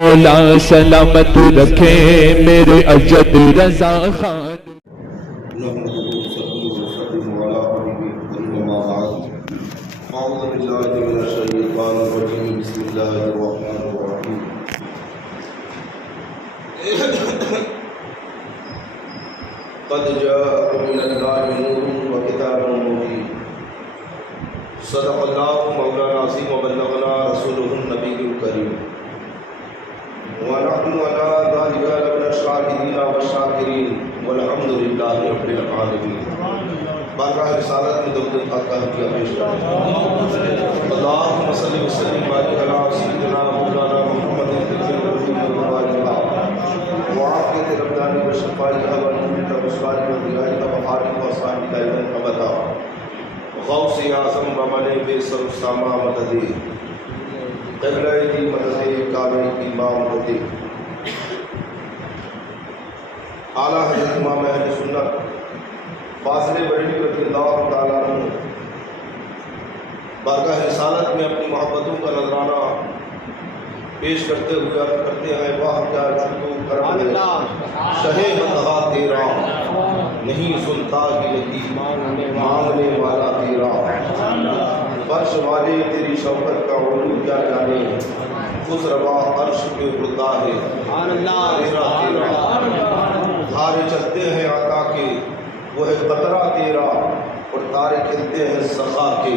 مولا سلامت رکھے میرے اجد رضا خان. نحمده ونصلي ونسلم على حبيبه أما بعد أعوذ بالله من الشيطان الرجيم بسم الله الرحمن الرحيم قد جاءكم من الله نور وكتاب مبين صدق الله مولانا العظيم وبلغنا رسوله النبي الكريم ونحن على ذلك لمن الشاهدين والشاكرين والحمد لله رب العالمين. بارگاہ رسالت میں درود پاک کا ہدیہ پیش کرتے ہیں. اللهم صل وسلم وبارك على سيدنا مولانا محمد وعافية الأبدان وشفائها ونور الأبصار وضيائها وحارب وصائبها إلى أبدا غوث اعظم ومن بسر السما مددي قبلہ دی مدد کامل امام مدد اعلیٰ حضرت امام اہل سنت فاضل بریلوی رضی اللہ تعالیٰ عنہ بارگاہ رسالت میں اپنی محبتوں کا نذرانہ پیش کرتے ہوئے عرض کرتے ہیں واہ کیا چھتو کرم شہ بندہ تیرا نہیں سنتا ہی نہیں مانگنے والا تیرا فرش والے تیری شوکت کا علو کیا جانے خس روا عرش پہ اڑتا ہے تیرا تیرا دھارے چلتے ہیں آقا کے وہ ہے قطرہ تیرا اور تارے کھلتے ہیں سخا کے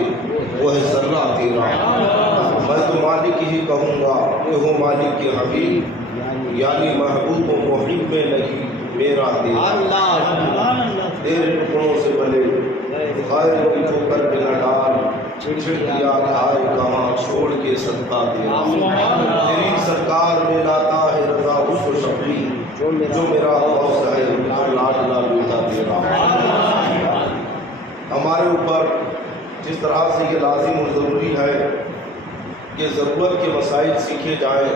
وہ ہے ذرہ تیرا. میں تو مالک ہی کہوں گا اے ہو مالک کے حبیب یعنی محبوب و محب میں نہیں میرا تیرا. تیرے ٹکڑوں سے بلے خیر کی ٹھوکر پہ نہ ڈال چھڑ دیا کھائے کہاں چھوڑ کے صدقہ تیرا. تیری سرکار میں لاتا ہے رضا اس و شفیع جو میرا غوث ہے لاڈلا بیٹا تیرا. ہمارے اوپر جس طرح سے یہ لازم اور ضروری ہے کہ ضرورت کے مسائل سیکھے جائیں.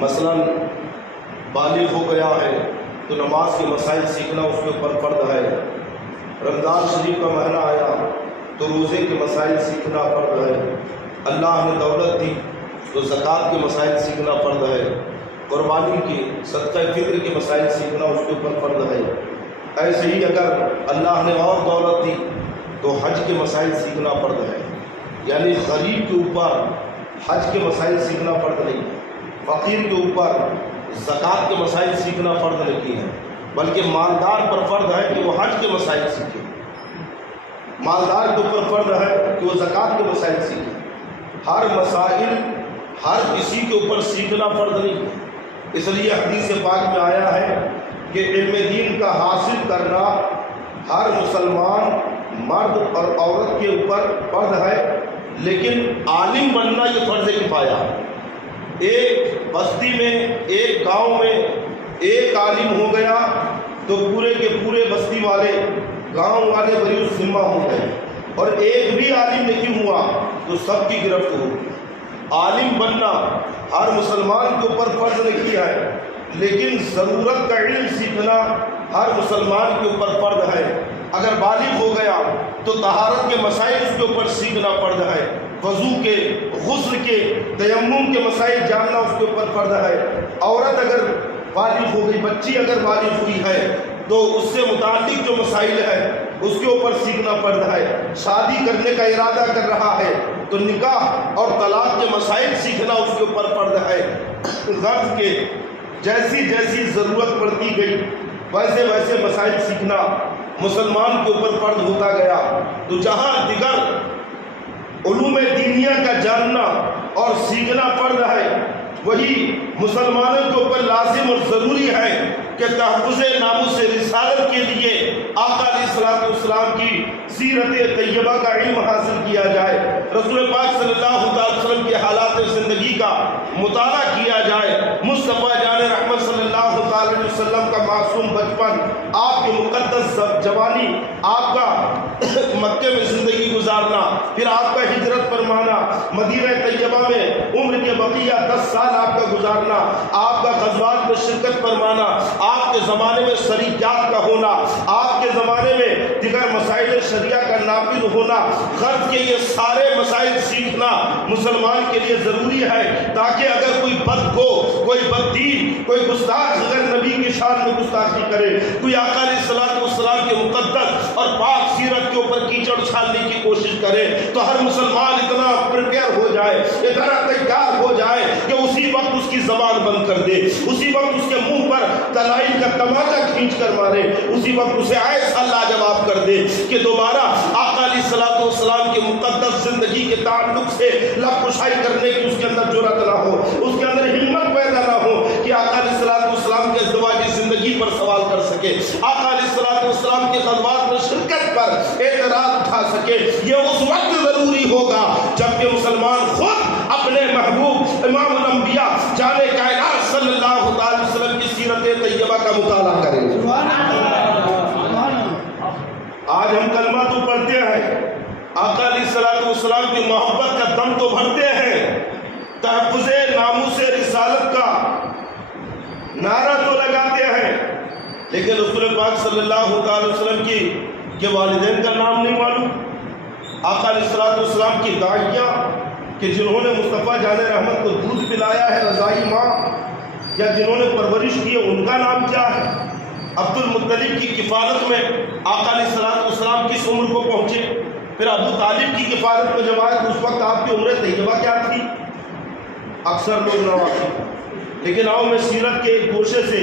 مثلا بالغ ہو گیا ہے تو نماز کے مسائل سیکھنا اس کے اوپر فرض ہے. رمضان شریف کا مہینہ آیا تو روزے کے مسائل سیکھنا فرض ہے. اللہ نے دولت دی تو زکوٰۃ کے مسائل سیکھنا فرض ہے. قربانی کے صدقہ فطر کے مسائل سیکھنا اس کے اوپر فرض ہے. ایسے ہی اگر اللہ نے اور دولت دی تو حج کے مسائل سیکھنا فرض ہے. یعنی غریب کے اوپر حج کے مسائل سیکھنا فرض نہیں، فقیر کے اوپر زکوٰۃ کے مسائل سیکھنا فرض نہیں ہے، بلکہ مالدار پر فرض ہے کہ وہ حج کے مسائل سیکھے. مالدار کے اوپر فرض ہے کہ وہ زکوٰۃ کے مسائل سیکھے. ہر مسائل ہر کسی کے اوپر سیکھنا فرض نہیں ہے. اس لیے حدیث پاک میں آیا ہے کہ علم دین کا حاصل کرنا ہر مسلمان مرد اور عورت کے اوپر فرض ہے، لیکن عالم بننا یہ فرض کفایہ ہے. ایک بستی میں ایک گاؤں میں ایک عالم ہو گیا تو پورے کے پورے بستی والے گاؤں والے بری الذمہ ہو گئے، اور ایک بھی عالم نہیں ہوا تو سب کی گرفت ہوگی. عالم بننا ہر مسلمان کے اوپر فرض نہیں ہے، لیکن ضرورت کا علم سیکھنا ہر مسلمان کے اوپر فرض ہے. اگر بالغ ہو گیا تو طہارت کے مسائل اس کے اوپر سیکھنا فرض ہے. وضو کے، غسل کے، تیمم کے مسائل جاننا اس کے اوپر فرض ہے. عورت اگر بالغ ہو گئی، بچی اگر بالغ ہوئی ہے تو اس سے متعلق جو مسائل ہیں اس کے اوپر سیکھنا فرض ہے. شادی کرنے کا ارادہ کر رہا ہے تو نکاح اور طلاق کے مسائل سیکھنا اس کے اوپر فرض ہے. غرض کے جیسی جیسی ضرورت پڑتی گئی ویسے ویسے مسائل سیکھنا مسلمان کے اوپر فرض ہوتا گیا. تو جہاں دیگر علوم دینیہ کا جاننا اور سیکھنا فرض ہے، وہی مسلمانوں کے اوپر لازم اور ضروری ہے کہ تحفظ ناموس رسالت کے لیے آقا علیہ السلام کی سیرت طیبہ کا علم حاصل کیا جائے. رسول پاک صلی اللہ علیہ وسلم کے حالات زندگی کا مطالعہ کیا جائے. مصطفیٰ جان رحمت صلی اللہ علیہ وسلم کا معصوم بچپن، آپ آپ کی مقدس جوانی، آپ کا مکے میں زندگی گزارنا، پھر آپ کا ہجرت فرمانا، مدینہ طیبہ میں عمر کے بقیہ 10 سال آپ کا گزارنا، آپ کا غزوات میں شرکت فرمانا، آپ کے زمانے میں شریعت کا ہونا، آپ کے زمانے میں دیگر مسائل شریعہ کا نافذ ہونا، غرض کے یہ سارے مسائل سیکھنا مسلمان کے لیے ضروری ہے، تاکہ اگر کوئی بدگو، کوئی بددین، کوئی گستاخ اگر نبی کی شان میں گستاخی کرے، کوئی آقا علیہ السلام کے مقدس اور پاک سیرت کے اوپر کیچڑ اچھالنے کی کوشش کرے، تو ہر مسلمان اتنا پریپیئر ہو جائے، اتنا تیار ہو جائے کہ اسی وقت اس کی زبان بند کر دے، اسی وقت اس کے منہ پر دلائل کا تماچا کھینچ کر مارے، اسی وقت اسے ایسا لاجواب کر دے کہ دوبارہ آقا علیہ السلام کے مقدس زندگی کے تعلق سے لب کشائی کرنے کی اس کے اندر جرأت نہ ہو، اس کے اندر ہمت پیدا نہ ہو کہ آقا علیہ السلام کے ازدواجی زندگی پر سوال کر سکے، آقا علیہ السلام کے غزوات میں شرکت پر اعتراض اٹھا سکے۔ یہ اس وقت ضروری ہوگا جبکہ مسلمان خود اپنے محبوب امام الانبیاء جان کائنات صلی اللہ علیہ وسلم کی سیرت طیبہ کا مطالعہ کریں۔ آج ہم کلمہ تو پڑھتے ہیں، آقا علیہ السلام کی محبت کا دم تو بھرتے ہیں، تحفظ ناموس رسالت کا نعرہ تو لگاتے ہیں، لیکن رسول پاک صلی اللہ علیہ وسلم کے والدین کا نام نہیں معلوم، آقا علیہ السلام کی داعیہ کہ جنہوں نے مصطفیٰ جان رحمت کو دودھ پلایا ہے، رضائی ماں، یا جنہوں نے پرورش کی ہے ان کا نام کیا ہے؟ عبد المطلب کی کفالت میں آقا علیہ السلام کس عمر کو پہنچے؟ پھر ابو طالب کی کفالت میں جب آئے تو اس وقت آپ کی عمر طیبہ کیا تھی؟ اکثر لوگ نہ واقف، لیکن آؤ میں سیرت کے ایک گوشے سے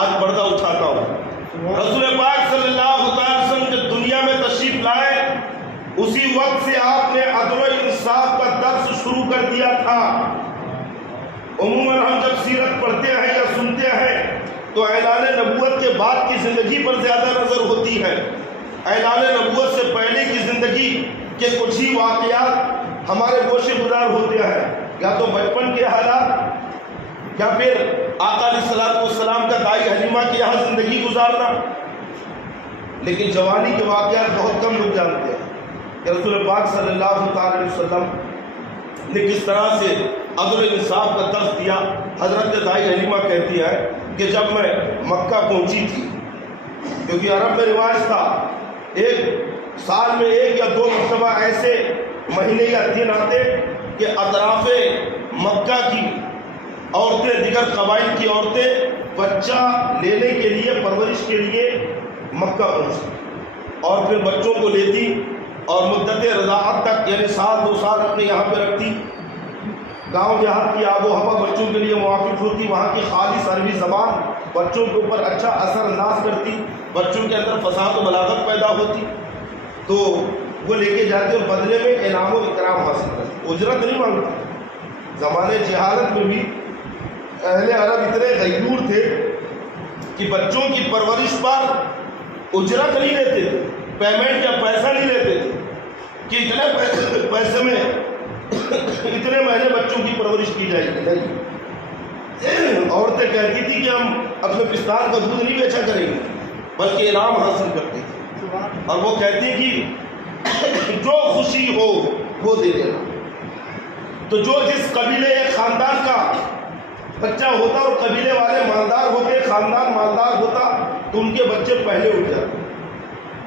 آج پردہ اٹھاتا ہوں۔ رسول پاک صلی اللہ علیہ وسلم جب دنیا میں تشریف لائے اسی وقت سے آپ نے عدل و انصاف کا درس شروع کر دیا تھا۔ عموماً ہم جب سیرت پڑھتے ہیں یا سنتے ہیں تو اعلان نبوت کے بعد کی زندگی پر زیادہ نظر ہوتی ہے، اعلان نبوت سے پہلے کی زندگی کے کچھ ہی واقعات ہمارے گوشے گزار ہوتے ہیں، یا تو بچپن کے حالات، یا پھر آقا علیہ السلام کا دائی حلیمہ کے یہاں زندگی گزارنا، لیکن جوانی کے واقعات بہت کم لوگ جانتے ہیں کہ رسول پاک صلی اللہ علیہ وسلم نے کس طرح سے عدل و انصاف کا درس دیا۔ حضرت دائی حلیمہ کہتی ہے کہ جب میں مکہ پہنچی تھی، کیونکہ عرب میں رواج تھا ایک سال میں 1 یا 2 مرتبہ ایسے مہینے یا دن آتے کہ اطراف مکہ کی عورتیں، دیگر قبائل کی عورتیں بچہ لینے کے لیے، پرورش کے لیے مکہ پہنچتی اور پھر بچوں کو لیتی اور مدت رضاعت تک، یعنی 1-2 سال اپنے یہاں پہ رکھتی۔ گاؤں دیہات کی آب و ہوا بچوں کے لیے موافق ہوتی، وہاں کی خالص عربی زبان بچوں کے اوپر اچھا اثر انداز کرتی، بچوں کے اندر فصاحت و بلاغت پیدا ہوتی، تو وہ لے کے جاتے اور بدلے میں انعام و اکرام حاصل کرتے، اجرت نہیں مانگتے۔ زمانے جہالت میں بھی اہل عرب اتنے غیور تھے کہ بچوں کی پرورش پر اجرت نہیں لیتے تھے، پیمنٹ یا پیسہ نہیں لیتے تھے کہ اتنے پیسے میں اتنے مہینے بچوں کی پرورش کی جائے گی۔ نہیں، عورتیں کہتی تھی کہ ہم اپنے پستان کا دودھ نہیں بیچا کریں گے، بلکہ انعام حاصل کرتی تھی، اور وہ کہتی کہ جو خوشی ہو وہ دے دینا۔ تو جو جس قبیلے یا خاندان کا بچہ ہوتا اور قبیلے والے مالدار ہوتے، خاندان مالدار ہوتا، تو ان کے بچے پہلے اٹھ جاتے۔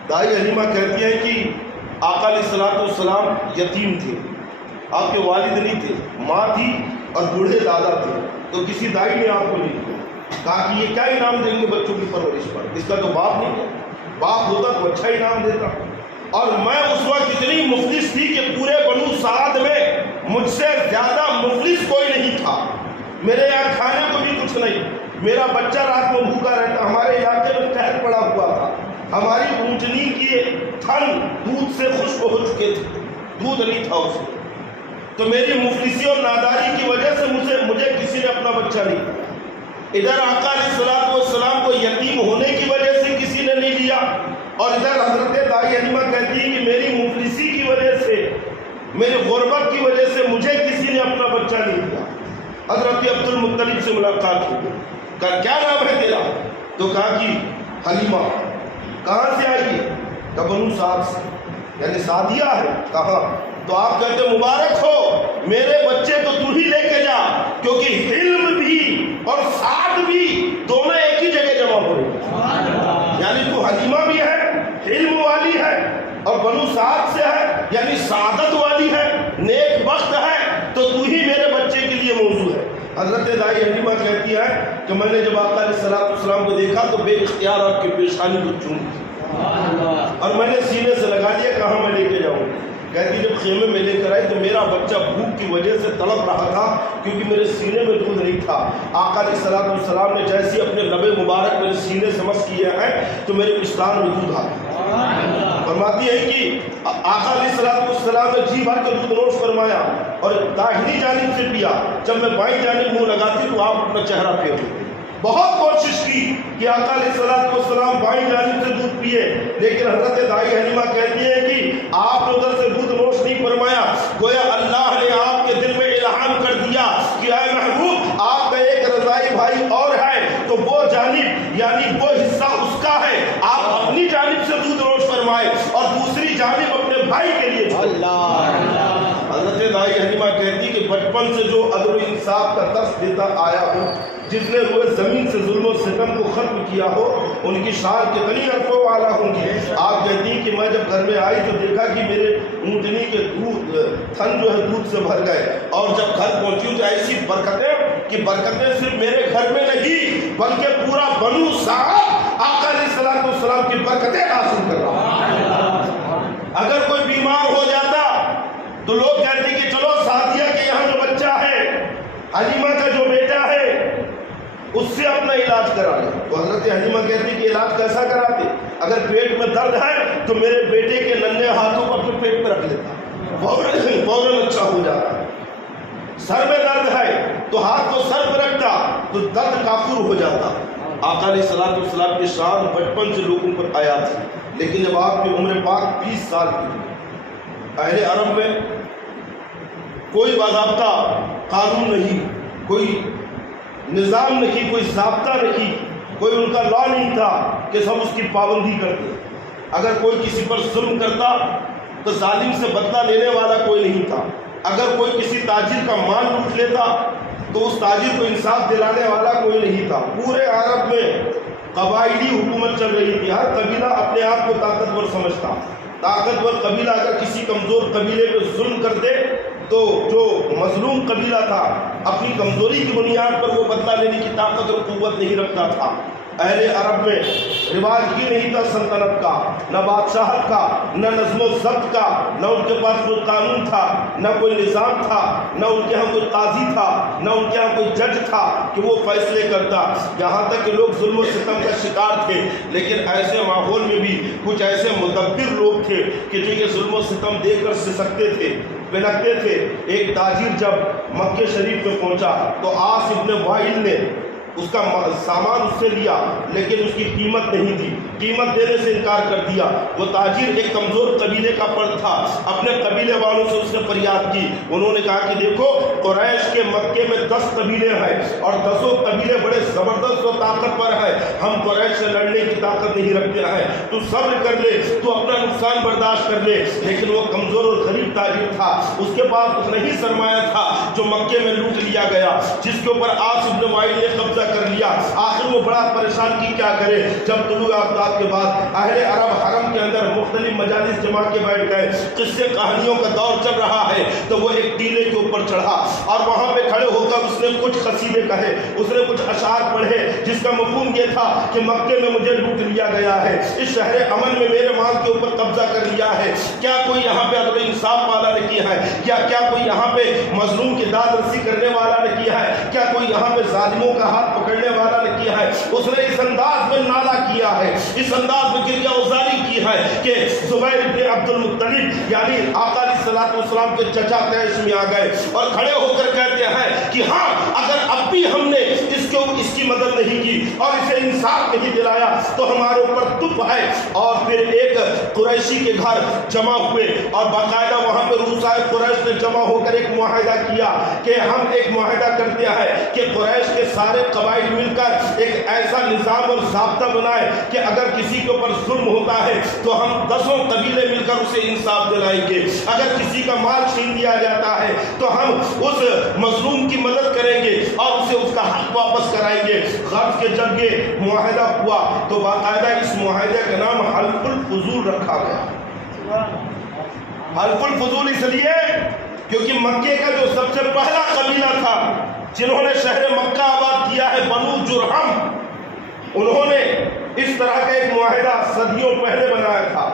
دائی حلیمہ کہتی ہے کہ آقا علیہ السلام یتیم تھے، آپ کے والد نہیں تھے، ماں تھی اور بوڑھے دادا تھے، تو کسی دائی نے آپ کو نہیں کہا کہ یہ کیا انعام دیں گے بچوں کی پرورش پر، اس کا تو باپ نہیں ہے، باپ ہوتا تو اچھا انعام دیتا۔ اور میں اس وقت اتنی مفلس تھی کہ پورے بنو سعد میں مجھ سے زیادہ مفلس کوئی نہیں تھا، میرے یہاں کھانے کو بھی کچھ نہیں، میرا بچہ رات میں بھوکا رہتا، ہمارے علاقے میں قحط پڑا ہوا تھا، ہماری اونٹنی کے تھن دودھ سے خشک ہو چکے تھے، دودھ نہیں تھا اس میں، تو میری مفلسی اور ناداری کی وجہ سے مجھے کسی نے اپنا بچہ نہیں دیا۔ ادھر آقا علیہ السلام کو یتیم ہونے کی وجہ سے کسی نے نہیں لیا، اور ادھر حضرت دائی حلیمہ کہتی ہے کہ میری مفلسی کی وجہ سے، میری غربت کی وجہ سے مجھے کسی نے اپنا بچہ نہیں دیا۔ حضرت عبد المطلب سے ملاقات ہوئی، کہا کیا نام ہے تیرا؟ تو کہا کہ حلیمہ۔ کہاں سے آئی ہے؟ کہ بنو سعد سے، یعنی سعدیہ ہے۔ کہاں؟ تو آپ کہتے مبارک ہو میرے بچے تو تو ہی لے کے جا، کیونکہ علم بھی اور سعد بھی دونوں ایک ہی جگہ جمع ہو رہے، یعنی تو حلیمہ بھی ہے، علم والی ہے، اور بنو سعد سے ہے یعنی سعادت والی ہے، نیک بخت ہے، تو تو ہی میرے بچے کے لیے موضوع ہے۔ حضرت دائی حلیمہ کہتی ہے کہ میں نے جب آقا علیہ السلام کو دیکھا تو بے اختیار آپ کی پیشانی کو چوم لی اور میں نے سینے سے لگا لیا، کہاں میں لے کے جاؤں؟ کہتی جب خیمے میں لے کر آئی تو میرا بچہ بھوک کی وجہ سے تڑپ رہا تھا، کیونکہ میرے سینے میں دودھ نہیں تھا۔ آقا علیہ السلام نے جیسے اپنے لبے مبارک میرے سینے سے مس کیے ہیں تو میرے پستان میں دودھ آ گیا۔ فرماتی ہے کہ آقا علیہ السلام نے جی بھر کے دودھ نوش فرمایا اور داہنی جانب سے پیا، جب میں بائیں جانب منہ لگاتی تو آپ اپنا چہرہ پھیر دیتے۔ بہت کوشش کی کہ آقا علیہ السلام بائیں جانب سے دودھ پیے، لیکن حضرت دائی حلیمہ کہتی ہے کہ آپ نے ادھر سے دودھ نوش نہیں فرمایا، گویا اللہ نے آپ کے دل میں الہام کر دیا کہ اے محبوب آپ کا ایک رضائی بھائی اور ہے، تو وہ جانب یعنی وہ حصہ اس کا ہے، آپ اپنی جانب سے دودھ نوش فرمائے اور دوسری جانب اپنے بھائی کے لیے حضرت دائی حلیمہ کہتی کہ بچپن سے جو عدل و انصاف کا درس دیتا آیا ہوں، جس نے روئے زمین سے ظلم و ستم کو ختم کیا ہو، ان کی شان کتنی عرفوں والا ہوں گی۔ آپ کہتی ہیں کہ میں جب گھر میں آئی تو دیکھا کہ میرے اونٹنی کے دودھ تھن جو ہے دودھ سے بھر گئے، اور جب گھر پہنچی تو ایسی برکتیں کہ برکتیں صرف میرے گھر میں نہیں بلکہ پورا بنو سعد آقا علیہ السلام کی برکتیں حاصل کر رہا۔ اگر کوئی بیمار ہو جاتا تو لوگ کہتے کہ چلو سعدیہ کے یہاں جو بچہ ہے، حلیمہ کا جو بیٹا ہے، اس سے اپنا علاج کرا لیں۔ تو حضرت حلیمہ کہتی کہ علاج کیسا کراتے؟ اگر پیٹ میں درد ہے تو میرے بیٹے کے ننھے ہاتھوں کو اپنے پیٹ پہ رکھ لیتا، فوراً اچھا ہو جاتا۔ سر میں درد ہے تو ہاتھ کو سر پہ رکھتا تو درد کافور ہو جاتا۔ آقا علیہ السلام کی شان بچپن سے لوگوں پر آیا تھی، لیکن جب آپ کی عمر پاک 20 سال کی، اہل عرب میں کوئی باضابطہ قانون نہیں، کوئی نظام نہیں، کوئی ضابطہ نہیں، کوئی ان کا لا نہیں تھا کہ سب اس کی پابندی کرتے۔ اگر کوئی کسی پر ظلم کرتا تو ظالم سے بدلہ لینے والا کوئی نہیں تھا، اگر کوئی کسی تاجر کا مال لوٹ لیتا تو اس تاجر کو انصاف دلانے والا کوئی نہیں تھا۔ پورے عرب میں قبائلی حکومت چل رہی تھی، ہر قبیلہ اپنے آپ کو طاقتور سمجھتا۔ طاقتور قبیلہ اگر کسی کمزور قبیلے پہ ظلم کر دے تو جو مظلوم قبیلہ تھا اپنی کمزوری کی بنیاد پر وہ بدلہ لینے کی طاقت اور قوت نہیں رکھتا تھا۔ اہل عرب میں رواج ہی نہیں تھا سلطنت کا، نہ بادشاہت کا، نہ نظم و ضبط کا، نہ ان کے پاس کوئی قانون تھا، نہ کوئی نظام تھا، نہ ان کے ہاں کوئی قاضی تھا، نہ ان کے ہاں کوئی جج تھا کہ وہ فیصلے کرتا۔ یہاں تک کہ لوگ ظلم و ستم کا شکار تھے، لیکن ایسے ماحول میں بھی کچھ ایسے مدبر لوگ تھے کہ جو یہ ظلم و ستم دیکھ کر سسکتے تھے، بلکتے تھے۔ ایک تاجر جب مکہ شریف میں پہنچا تو عاص ابن وائل نے اس کا سامان اس سے لیا، لیکن اس کی قیمت نہیں دی، قیمت دینے سے انکار کر دیا۔ وہ تاجر ایک کمزور قبیلے کا فرد تھا، اپنے قبیلے والوں سے اس نے فریاد کی۔ انہوں نے کہا کہ دیکھو قریش کے مکے میں 10 قبیلے ہیں اور 10 قبیلے بڑے زبردست اور طاقتور ہیں، ہم قریش سے لڑنے کی طاقت نہیں رکھتے ہیں، تو صبر کر لے، تو اپنا نقصان برداشت کر لے۔ لیکن وہ کمزور اور غریب تاجر تھا، اس کے پاس اتنا ہی سرمایہ تھا جو مکے میں لوٹ لیا گیا، جس کے اوپر عاص ابن وائل نے قبضہ کر لیا۔ آخر وہ بڑا پریشان کی کیا کرے۔ جب طلوع آفتاب کے بعد اہل عرب حرم کے اندر مختلف مجالس جما کے بیٹھ گئے، قصے کہانیوں کا دور چل رہا ہے، تو وہ ایک ٹیلے کے اوپر چڑھا اور وہاں پہ کھڑے ہو کر اس نے کچھ قصیدے کہے، اس نے کچھ اشعار پڑھے، جس کا مفہوم یہ تھا کہ مکے میں مجھے لوٹ لیا گیا ہے، اس شہر امن میں میرے مال کے اوپر قبضہ کر لیا ہے، کیا کوئی یہاں پہ عدل انصاف والا نے کیا ہے، کیا کوئی یہاں پہ مظلوم کی داد رسی کرنے والا نے کیا ہے، کیا کوئی یہاں پہ ظالموں کا ہاتھ پکڑنے والا نے کیا ہے۔ اس نے اس انداز میں نالا کیا ہے، اس انداز میں گریہ ازاری کی ہے کہ زبیر ابن عبد المطلب یعنی آقا علیہ السلام کے چچا قریش میں آ گئے اور کھڑے ہو کر کہتے ہیں کہ ہاں اگر اب بھی ہم نے اس کے اس کی مدد نہیں کی اور اسے انصاف نہیں دلایا تو ہمارے اوپر تپ ہے۔ اور پھر ایک قریشی کے گھر جمع ہوئے اور باقاعدہ وہاں پہ رؤسائے قریش نے جمع ہو کر ایک معاہدہ کیا کہ ہم ایک معاہدہ کرتے ہیں کہ قریش کے سارے قبائل مل کر ایک ایسا نظام اور ضابطہ بنائے کہ اگر کسی کے اوپر ظلم ہوتا ہے تو ہم 10 قبیلے مل کر اسے انصاف دلائیں گے، اگر کسی کا مال چھین لیا جاتا ہے تو ہم اس مظلوم کی مدد کریں گے اور اسے اس کا حق واپس کرائیں گے۔ غرض کہ جب یہ معاہدہ ہوا تو باقاعدہ اس معاہدے کا نام حلف الفضول رکھا گیا۔ حلف الفضول اس لیے کیونکہ مکے کا جو سب سے پہلا قبیلہ تھا جنہوں نے شہر مکہ آباد کیا ہے، بنو جرہم، انہوں نے اس طرح کا ایک معاہدہ صدیوں پہلے بنایا تھا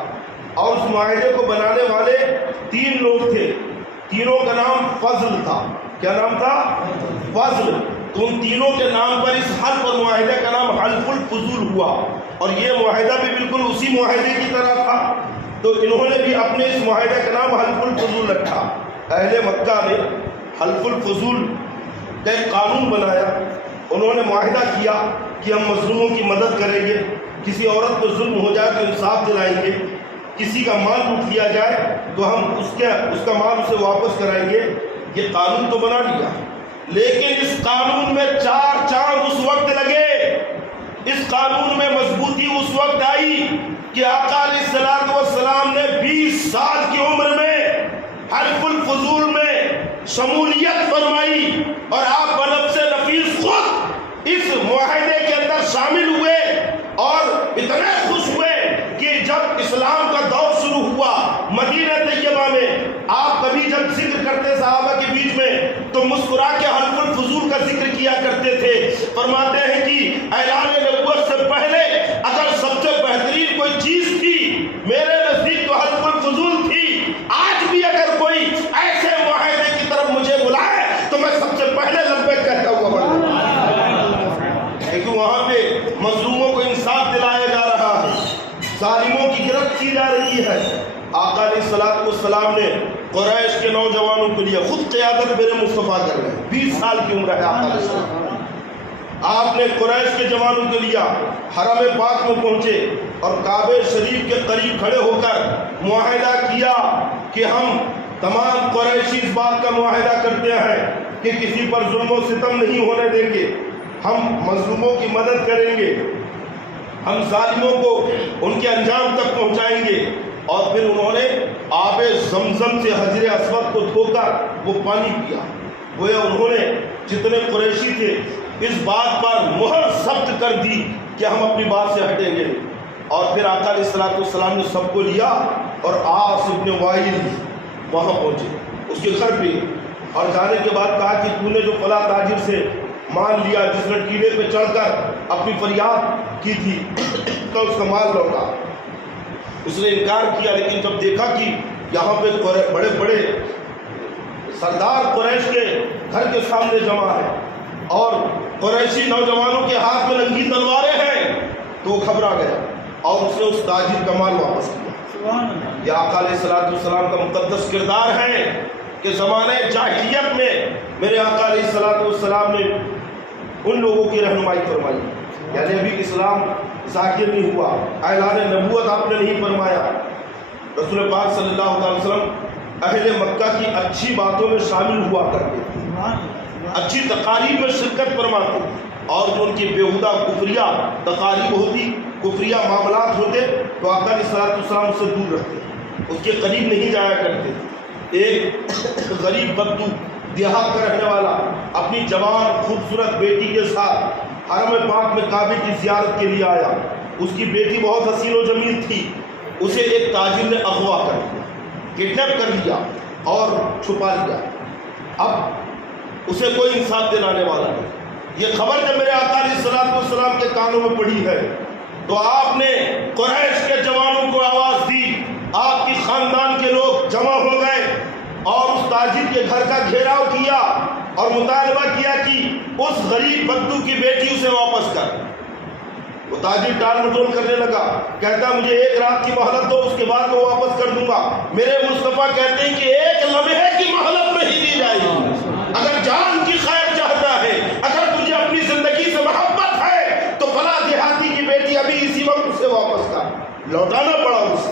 اور اس معاہدے کو بنانے والے 3 لوگ تھے، تینوں کا نام فضل تھا۔ کیا نام تھا؟ فضل۔ تو ان تینوں کے نام پر اس حلف اور معاہدے کا نام حلف الفضول ہوا اور یہ معاہدہ بھی بالکل اسی معاہدے کی طرح تھا، تو انہوں نے بھی اپنے اس معاہدے کا نام حلف الفضول رکھا۔ اہل مکہ نے حلف الفضول کا ایک قانون بنایا، انہوں نے معاہدہ کیا کہ ہم مظلوموں کی مدد کریں گے، کسی عورت پہ ظلم ہو جائے تو انصاف دلائیں گے، کسی کا مال لوٹ لیا جائے تو ہم اس کا مال اسے واپس کرائیں گے۔ یہ قانون تو بنا لیا، لیکن اس قانون میں 4 چاند اس وقت لگے، اس قانون میں مضبوطی اس وقت آئی کہ آقا علیہ الصلوۃ والسلام نے 20 سال کی عمر میں حلف الفضول میں شمولیت فرمائی اور آپ بنفس نفیس خود اس معاہدے کے اندر شامل ہوئے اور اتنے خوش ہوئے کہ جب اسلام کا دور شروع ہوا مدینہ طیبہ میں، آپ کبھی جب ذکر کرتے صحابہ کے بیچ میں تو مسکرا کے حلف الفضول کا ذکر کیا کرتے تھے۔ فرماتے ہیں کہ اعلان نبوت سے پہلے اگر سب سے بہترین کوئی چیز تھی میرے نزدیک تو حلف الفضول تھی۔ آج بھی اگر کوئی ایسے معاہدے کی طرف مجھے بلائے تو میں سب سے پہلے لبیک کہتا ہوا بڑھوں، کیونکہ وہاں پہ مظلوموں کو انصاف دلایا جا رہا ہے، ظالموں کی گرفت کی جا رہی ہے۔ آقا علیہ الصلوۃ والسلام نے قریش کے نوجوانوں کے لیے خود قیادت میرے مصطفیٰ کر رہے ہیں، 20 سال کی عمر ہے آقا علیہ السلام، آپ نے قریش کے جوانوں کے لیے حرم پاک میں پہنچے اور کعبہ شریف کے قریب کھڑے ہو کر معاہدہ کیا کہ ہم تمام قریشی اس بات کا معاہدہ کرتے ہیں کہ کسی پر ظلم و ستم نہیں ہونے دیں گے، ہم مظلوموں کی مدد کریں گے، ہم ظالموں کو ان کے انجام تک پہنچائیں گے۔ اور پھر انہوں نے آب زمزم سے حجر اسود کو دھو کر وہ پانی پیا۔ گویا انہوں نے جتنے قریشی تھے اس بات پر مہر ثبت کر دی کہ ہم اپنی بات سے ہٹیں گے۔ اور پھر آقا علیہ الصلوۃ والسلام نے سب کو لیا اور عاص ابن وائل وہاں پہنچے اس کے گھر پہ، اور جانے کے بعد کہا کہ تو نے جو فلاں تاجر سے مال لیا جس نے ٹیلے پہ چڑھ کر اپنی فریاد کی تھی تو اس کا مال لوٹا۔ اس نے انکار کیا، لیکن جب دیکھا کہ یہاں پہ بڑے بڑے سردار قریش کے گھر کے سامنے جمع ہے اور قریشی نوجوانوں کے ہاتھ میں ننگی تلواریں ہیں تو وہ گھبرا گیا اور اس نے اس تاجر کا مال واپس کیا۔ یہ آقا علیہ الصلوۃ والسلام کا مقدس کردار ہے کہ زمانہ جاہلیت میں میرے آقا علیہ الصلوۃ والسلام نے ان لوگوں کی رہنمائی فرمائی، یعنی ابھی اسلام ظاہر نہیں ہوا، اعلان نبوت آپ نے نہیں فرمایا، رسول پاک صلی اللہ علیہ وسلم اہل مکہ کی اچھی باتوں میں شامل ہوا کرتے تھے، اچھی تقاریب میں شرکت فرماتے، اور جو ان کی بیہودہ کفریہ تقاریب ہوتی، کفریہ معاملات ہوتے تو آقا علیہ الصلوۃ والسلام اس سے دور رہتے، اس کے قریب نہیں جایا کرتے۔ ایک غریب بدو دیہات کا رہنے والا اپنی جوان خوبصورت بیٹی کے ساتھ حرم پاک میں کعبے کی زیارت کے لیے آیا، اس کی بیٹی بہت حسین و جمیل تھی، اسے ایک تاجر نے اغوا کر لیا، کڈنیپ کر لیا اور چھپا لیا۔ اب اسے کوئی انصاف دلانے والا نہیں۔ یہ خبر جب میرے آقا علیہ الصلوۃ والسلام کے کانوں میں پڑی ہے تو آپ نے قریش کے جوانوں کو آواز دی، آپ کی خاندان کے لوگ جمع ہو گئے اور اس تاجر کے گھر کا گھیراؤ کیا اور مطالبہ کیا کہ اس غریب بدو کی بیٹی اسے واپس کر۔ وہ تاجر ٹال مٹول کرنے لگا، کہتا مجھے 1 رات کی مہلت دو، اس کے بعد میں واپس کر دوں گا۔ میرے مصطفیٰ کہتے ہیں کہ 1 لمحے کی مہلت نہیں دی جائے گی۔ اگر جان کی خیر چاہتا ہے، اگر تجھے اپنی زندگی سے لوٹانا پڑا اسے۔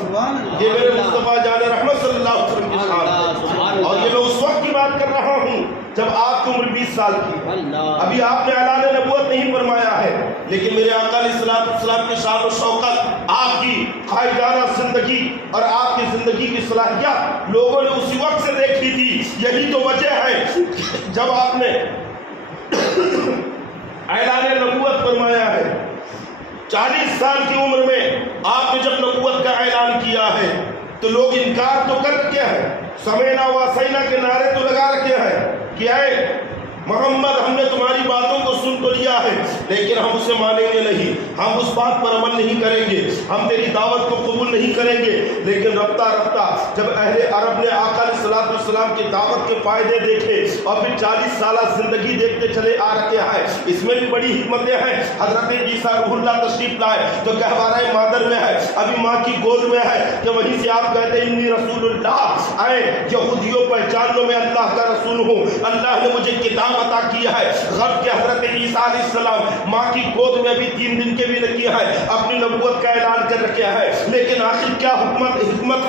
یہ میرے مصطفیٰ جان رحمت صلی اللہ علیہ وسلم کی شان ہے، اور یہ میں اس وقت کی بات کر رہا ہوں جب آپ کی عمر 20 سال کی۔ ابھی آپ نے اعلان نبوت نہیں فرمایا ہے، لیکن میرے آقا علیہ السلام کی شان و شوکت، آپ کی قائدانہ زندگی اور آپ کی زندگی کی صلاحیت لوگوں نے اسی وقت سے دیکھی تھی۔ یہی تو وجہ ہے جب آپ نے اعلان نبوت فرمایا ہے، 40 سال کی عمر میں آپ نے جب نبوت کا اعلان کیا ہے تو لوگ انکار تو کر رکھے ہیں، سمینا واسینا کے نعرے تو لگا رکھے ہیں کہ اے محمد ہم نے تمہاری باتوں کو سن تو لیا ہے لیکن ہم اسے مانیں گے نہیں، ہم اس بات پر عمل نہیں کریں گے، ہم تیری دعوت کو قبول نہیں کریں گے۔ لیکن رفتہ رفتہ جب اہل عرب نے آقا علیہ السلام کی دعوت کے فائدے دیکھے اور پھر 40 سالہ زندگی دیکھتے چلے آ رکھے ہیں، اس میں بھی بڑی حکمتیں ہیں۔ حضرت عیسیٰ روح اللہ تشریف لائے تو گہوارہ مادر میں ہے، ابھی ماں کی گود میں ہے کہ وہیں سے آپ کہتے ہیں انی رسول اللہ، اے یہودیوں پہچان لو میں اللہ کا رسول ہوں، اللہ نے مجھے کتاب عطا کیا ہے۔ غرب کے حضرت عیسیٰ علیہ السلام ماں کی گود میں بھی 3 دن کے بھی نہ کیا ہے، اپنی نبوت کا اعلان کر رکھا ہے۔ لیکن آخر کیا حکمت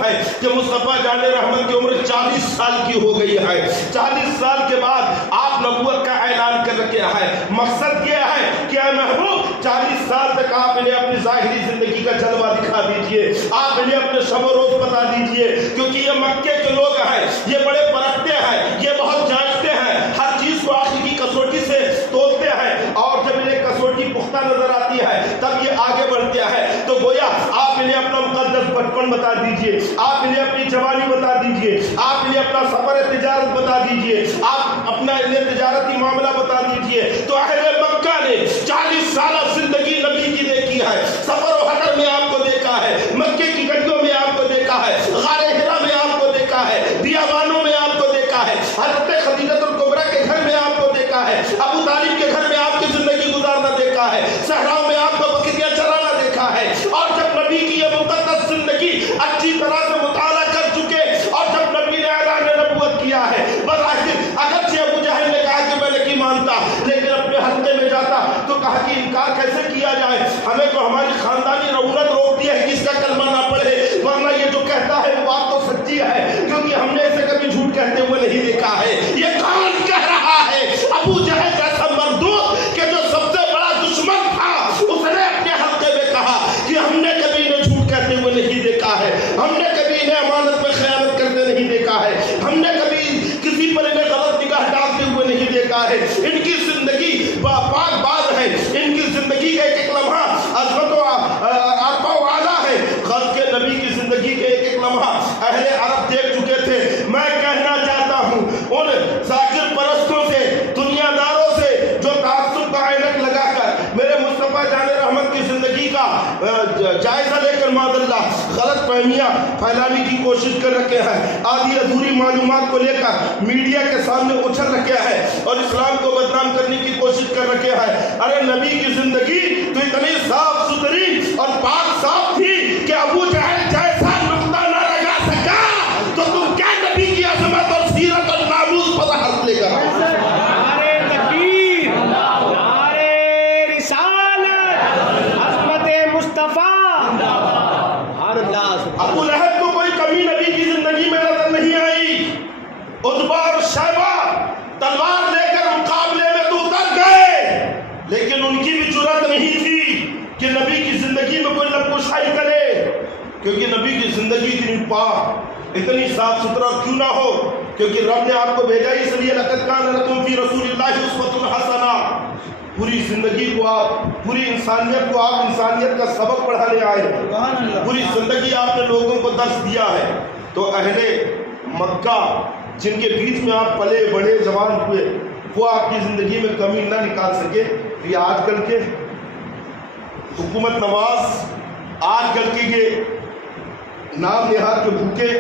ہے کہ مصطفیٰ جان رحمت کی عمر 40 سال کی ہو گئی ہے، 40 سال کے بعد آپ نبوت کا اعلان کر رکھا ہے۔ مقصد یہ ہے کہ اے محبوب 40 سال تک آپ انہیں اپنی ظاہری زندگی کا جلوہ دکھا دیجئے، آپ انہیں اپنے شب و روز بتا دیجئے، کیونکہ یہ مکے کے لوگ ہیں، یہ بڑے پرکھتے ہیں، یہ بہت جانچتے ہیں، ہر چیز کو آخر کی کسوٹی سے تولتے ہیں، اور جب انہیں کسوٹی پختہ نظر آتی ہے تب یہ آگے بڑھتے ہیں۔ تو گویا آپ انہیں اپنا مقدس بچپن بتا دیجئے، آپ انہیں اپنی جوانی بتا دیجئے، آپ انہیں اپنا سفر تجارت بتا دیجئے، آپ اپنا انہیں تجارتی معاملہ بتا دیجئے۔ تو اہل مکہ نے 40 سالہ زندگی نبی کی دیکھی ہے، سفر و حضر میں آپ کو دیکھا ہے، مکے کی گلیوں میں آپ کو دیکھا ہے، غار حرا میں آپ کو دیکھا ہے، بیابانوں میں آپ کو دیکھا ہے، حضرت خدیجہ الکبریٰ کے گھر میں آپ کو دیکھا ہے، ابو طالب کے گھر میں آپ کی زندگی گزارنا دیکھا ہے، صحراؤں میں آپ کو بکریاں چرانا دیکھا ہے۔ اور جب نبی کی یہ مقدس زندگی اچھی طرح سے مطالعہ کر چکے اور جب نبی نے اعلان نبوت کیا ہے، بظاہر اگرچہ ابو جہل نے کہا کہ میں نہیں مانتا، لیکن اپنے حلقے میں جاتا تو کہا کہ انکار کیسے کیا جائے، ہمیں تو ہماری خاندانی رعونت روکتی ہے کہ اس کا کلمہ نہ پڑھے، ورنہ یہ جو کہتا ہے وہ بات تو سچی ہے، کیونکہ ہم نے اسے کبھی جھوٹ کہتے ہوئے نہیں دیکھا ہے۔ یہ کون کہہ رہا ہے؟ ابو جہل جیسا مردود کہ جو سب سے بڑا دشمن تھا، اس نے اپنے حلقے میں کہا کہ ہم نے کبھی انہیں جھوٹ کہتے ہوئے نہیں دیکھا ہے، ہم نے کبھی انہیں امانت میں خیانت کرتے نہیں دیکھا ہے، ہم نے کبھی کسی پر انہیں غلط نگاہ ڈالتے ہوئے نہیں دیکھا ہے۔ ان کی زندگی پاک باز ہے، ان کی زندگی کا ایک ایک لمحہ عظمت و عرفہ و اعلیٰ ہے۔ غرب کے نبی کی زندگی کے ایک ایک لمحہ اہل عرب دیکھ چکے تھے۔ میں کہنا چاہتا ہوں ان ذاکر پرستوں سے، دنیا داروں سے جو تعصب کا عینک لگا کر میرے مصطفیٰ جان رحمت کی زندگی کا جائزہ لے کر معاذ اللہ غلط فہمیاں پھیلانے کی کوشش کر رکھے ہیں، آدھی ادھوری معلومات کو لے کر میڈیا کے سامنے اچھل رکھے ہیں اور اسلام کو بدنام کرنے کی کوشش کر رکھے ہیں۔ ارے نبی کی زندگی تو اتنی صاف ستھری اور پاک صاف تھی کہ ابو جہل جیسا نقطہ نہ لگا سکا، تو تم کیا نبی کی عظمت اور سیرت اور ناموس پر ہاتھ لے کر نعرے تکبیر، نعرے رسالت، عظمت مصطفیٰ۔ ابو لہب کو کوئی کمی نبی کی زندگی میں نظر نہیں آئی، عتبہ اور شیبہ تلوار لے کر مقابلے میں تو اتر گئے، لیکن ان کی بھی جرأت نہیں تھی کہ نبی کی زندگی میں کوئی لبکشائی کرے، کیونکہ نبی کی زندگی اتنی پاک، اتنی صاف ستھرا کیوں نہ ہو، کیونکہ رب نے آپ کو بھیجا اس لیے لقد کان لکم فی رسول اللہ اسوۃ حسنہ۔ پوری زندگی کو آپ، پوری انسانیت کو آپ انسانیت کا سبق پڑھانے آئے، پوری زندگی آپ نے لوگوں کو درس دیا ہے۔ تو اہل مکہ جن کے بیچ میں آپ پلے بڑے جوان ہوئے، وہ آپ کی زندگی میں کمی نہ نکال سکے۔ یہ آج کل کے حکومت نواز، آج کل کے یہ نام نہاد کے بھوکے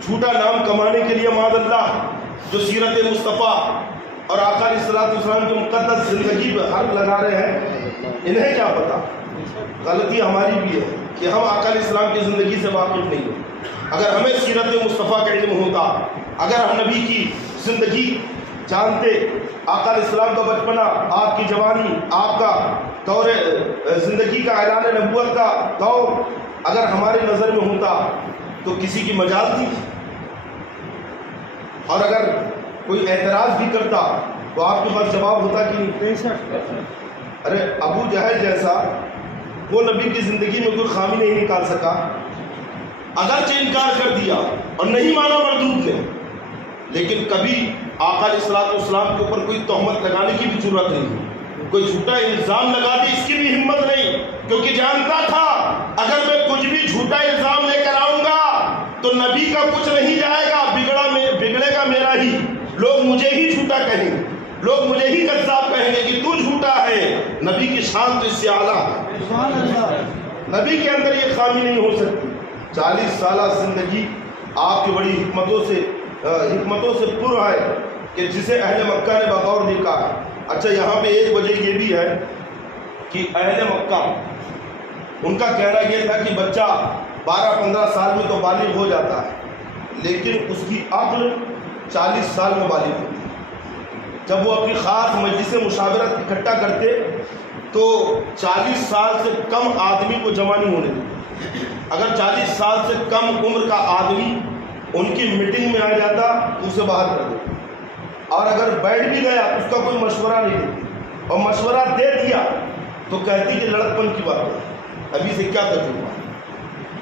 جھوٹا نام کمانے کے لیے معاذ اللہ جو سیرت مصطفیٰ اور آقا علیہ السلام کی مقدس زندگی پہ حرف لگا رہے ہیں، انہیں کیا پتا؟ غلطی ہماری بھی ہے کہ ہم آقا علیہ السلام کی زندگی سے واقف نہیں ہیں۔ اگر ہمیں سیرت مصطفیٰ کا علم ہوتا، اگر ہم نبی کی زندگی جانتے، آقا علیہ السلام کا بچپنا، آپ کی جوانی، آپ کا دور زندگی کا اعلان نبوت کا دور، اگر ہماری نظر میں ہوتا تو کسی کی مجال تھی؟ اور اگر کوئی اعتراض بھی کرتا تو آپ کے پاس جواب ہوتا کہ نہیں؟ ارے ابو جہل جیسا وہ نبی کی زندگی میں کوئی خامی نہیں نکال سکا، اگرچہ انکار کر دیا اور نہیں مانا مردود نے، لیکن کبھی آقا علیہ الصلوۃ والسلام کے اوپر کوئی تہمت لگانے کی بھی ضرورت نہیں، کوئی جھوٹا الزام لگا دے اس کی بھی ہمت نہیں، کیونکہ جانتا تھا اگر میں کچھ بھی جھوٹا الزام لے کر آؤں گا تو نبی کا کچھ نہیں جائے گا، بگڑے گا میرا ہی، لوگ مجھے ہی جھوٹا کہیں گے، لوگ مجھے ہی کذاب کہیں گے کہ تو جھوٹا ہے۔ نبی کی شان تو اس سے اعلیٰ ہے، نبی کے اندر یہ خامی نہیں ہو سکتی۔ 40 سالہ زندگی آپ کی بڑی حکمتوں سے پر ہے کہ جسے اہل مکہ نے بغور دیکھا ہے۔ اچھا یہاں پہ ایک وجہ یہ بھی ہے کہ اہل مکہ ان کا کہنا یہ تھا کہ بچہ 12-15 سال میں تو بالغ ہو جاتا ہے، لیکن اس کی عقل 40 سال میں بالغ ہوتی ہے۔ جب وہ اپنی خاص مجلس مشاورت اکٹھا کرتے تو 40 سال سے کم آدمی کو جمع نہیں ہونے دیتے۔ اگر 40 سال سے کم عمر کا آدمی ان کی میٹنگ میں آ جاتا تو اسے باہر کر دیتے، اور اگر بیٹھ بھی گیا اس کا کوئی مشورہ نہیں دیتے، اور مشورہ دے دیا تو کہتی کہ لڑکپن کی بات ہے، ابھی سے کیا تجربہ ہے۔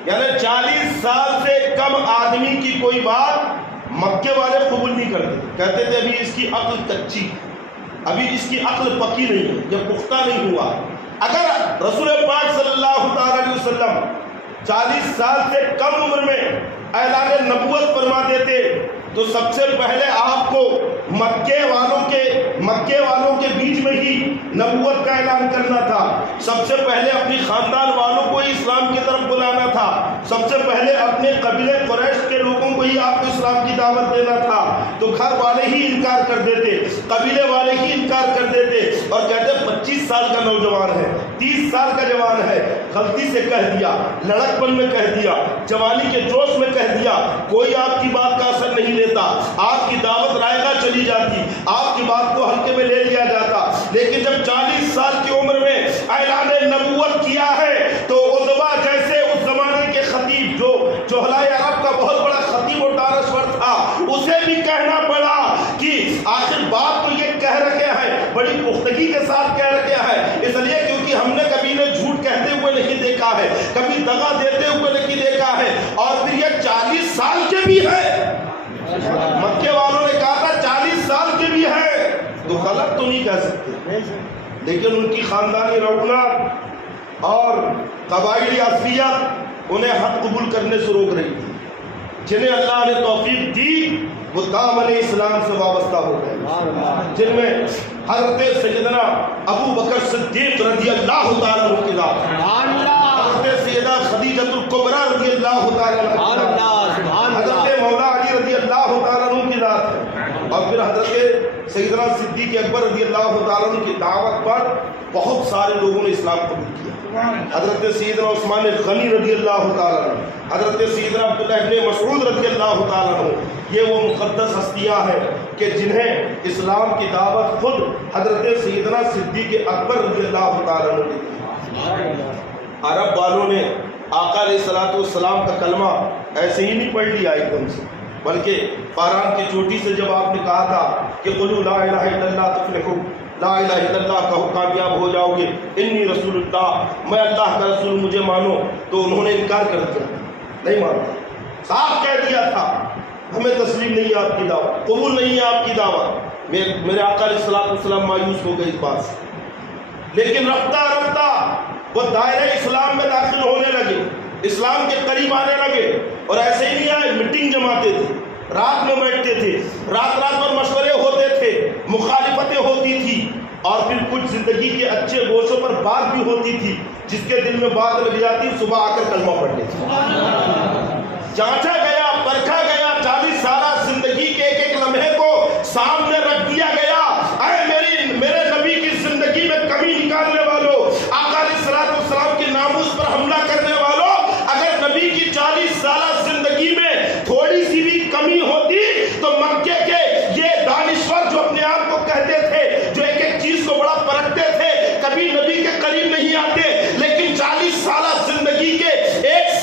یعنی 40 سال سے کم آدمی کی کوئی بات مکے والے قبول نہیں کرتے، کہتے تھے ابھی اس کی عقل کچی، ابھی اس کی عقل پکی نہیں ہے، یہ پختہ نہیں ہوا۔ اگر رسول پاک صلی اللہ علیہ وسلم 40 سال سے کم عمر میں اعلان نبوت فرما دیتے تو سب سے پہلے آپ کو مکے والوں کے بیچ میں ہی نبوت کا اعلان کرنا تھا، سب سے پہلے اپنی خاندان والوں کو اسلام کی طرف بلانا تھا، سب سے پہلے اپنے قبیلے قریش کے لوگوں کو ہی آپ کو اسلام کی دعوت دینا تھا، تو گھر والے ہی انکار کر دیتے، قبیلے والے ہی انکار کر دیتے اور کہتے 25 سال کا نوجوان ہے، 30 سال کا جوان ہے، غلطی سے کہہ دیا، لڑکپن میں کہہ دیا، جوانی کے جوش میں کہہ دیا، کوئی آپ کی بات کا اثر نہیں لیتا، آپ کی دعوت رائگاں چلی جاتی، آپ کی بات کو ہلکے میں لے لیا جاتا۔ لیکن جب 40 سال کی عمر میں اعلان نبوت کیا ہے تو عتبہ جیسے اس زمانے کے خطیب جو جوہلائے عرب کا بہت بڑا خطیب و دانشور تھا، اسے بھی کہنا پڑا کہ آخر بات تو یہ کہہ رکھے ہیں، بڑی پختگی کے ساتھ کہہ رکھے ہیں، اس لیے کیونکہ ہم نے کبھی انہیں جھوٹ کہتے ہوئے نہیں دیکھا ہے، کبھی دغا دیتے ہوئے نہیں دیکھا ہے، اور پھر یہ 40 سال کے بھی ہے۔ مکے والوں نے کہا تھا 40 سال کے بھی ہے تو غلط تو نہیں کہہ سکتے، لیکن ان کی خاندانی رونق اور قبائلی عصبیت انہیں حق قبول کرنے سے روک رہی تھی۔ جنہیں اللہ نے توفیق دی وہ دامن اسلام سے وابستہ ہو گئے، جن میں حضرت سیدنا ابو بکر صدیق رضی اللہ تعالیٰ عنہ کی ذات، حضرت سیدہ خدیجہ الکبریٰ رضی اللہ تعالیٰ عنہ، حضرت مولا علی رضی اللہ تعالیٰ عنہ کی ذات ہے، اور پھر حضرت سیدنا صدیق اکبر رضی اللہ تعالیٰ عنہ کی دعوت پر بہت سارے لوگوں نے اسلام قبول کیا۔ حضرت سیدنا عثمان غنی رضی اللہ تعالیٰ عنہ، حضرت سیدنا عبداللہ ابن مسعود رضی اللہ تعالیٰ عنہ، یہ وہ مقدس ہستیاں ہیں کہ جنہیں اسلام کی دعوت خود حضرت سیدنا صدیق اکبر رضی اللہ تعالیٰ عنہ نے دی۔ عرب والوں نے آقا علیہ الصلوۃ والسلام کا کلمہ ایسے ہی نہیں پڑھ لیا ایک دم سے، بلکہ پاران کی چوٹی سے جب آپ نے کہا تھا کہ قولوا لا الہ الا اللہ تفلحوا، لا الہ الا اللہ کہو کامیاب ہو جاؤ گے، انی رسول اللہ، میں اللہ کا رسول، مجھے مانو، تو انہوں نے انکار کر دیا، نہیں مانتا، صاف کہہ دیا تھا ہمیں تسلیم نہیں ہے آپ کی دعوت، قبول نہیں ہے آپ کی دعوت۔ میرے آقا علیہ الصلوۃ والسلام مایوس ہو گئے اس بات سے، لیکن رفتہ رفتہ وہ دائرہ اسلام میں داخل ہونے لگے، اسلام کے قریب آنے لگے، اور ایسے ہی نہیں آئے، میٹنگ جماتے تھے، رات میں بیٹھتے تھے، رات پر مشورے ہوتے تھے، مخالفتیں ہوتی تھی، اور پھر کچھ زندگی کے اچھے گوشوں پر بات بھی ہوتی تھی، جس کے دل میں بات لگ جاتی صبح آ کر کلمہ پڑھ لیتے۔ جانچا گیا، پرکھا گیا، 40 سالہ زندگی کے ایک ایک لمحے کو سامنے رکھ دیا گیا۔ اے میرے نبی کی زندگی میں کمی نکالنے والوں، آقا علیہ الصلوۃ والسلام کے ناموس پر حملہ کرنے والوں، اگر نبی کی 40 سالہ زندگی میں تھوڑی سی بھی کمی ہوتی تو مکے کے یہ دانشور جو اپنے آپ کو کہتے تھے، جو ایک ایک چیز کو بڑا پرکھتے تھے، کبھی نبی کے قریب نہیں آتے، لیکن 40 سالہ زندگی کے ایک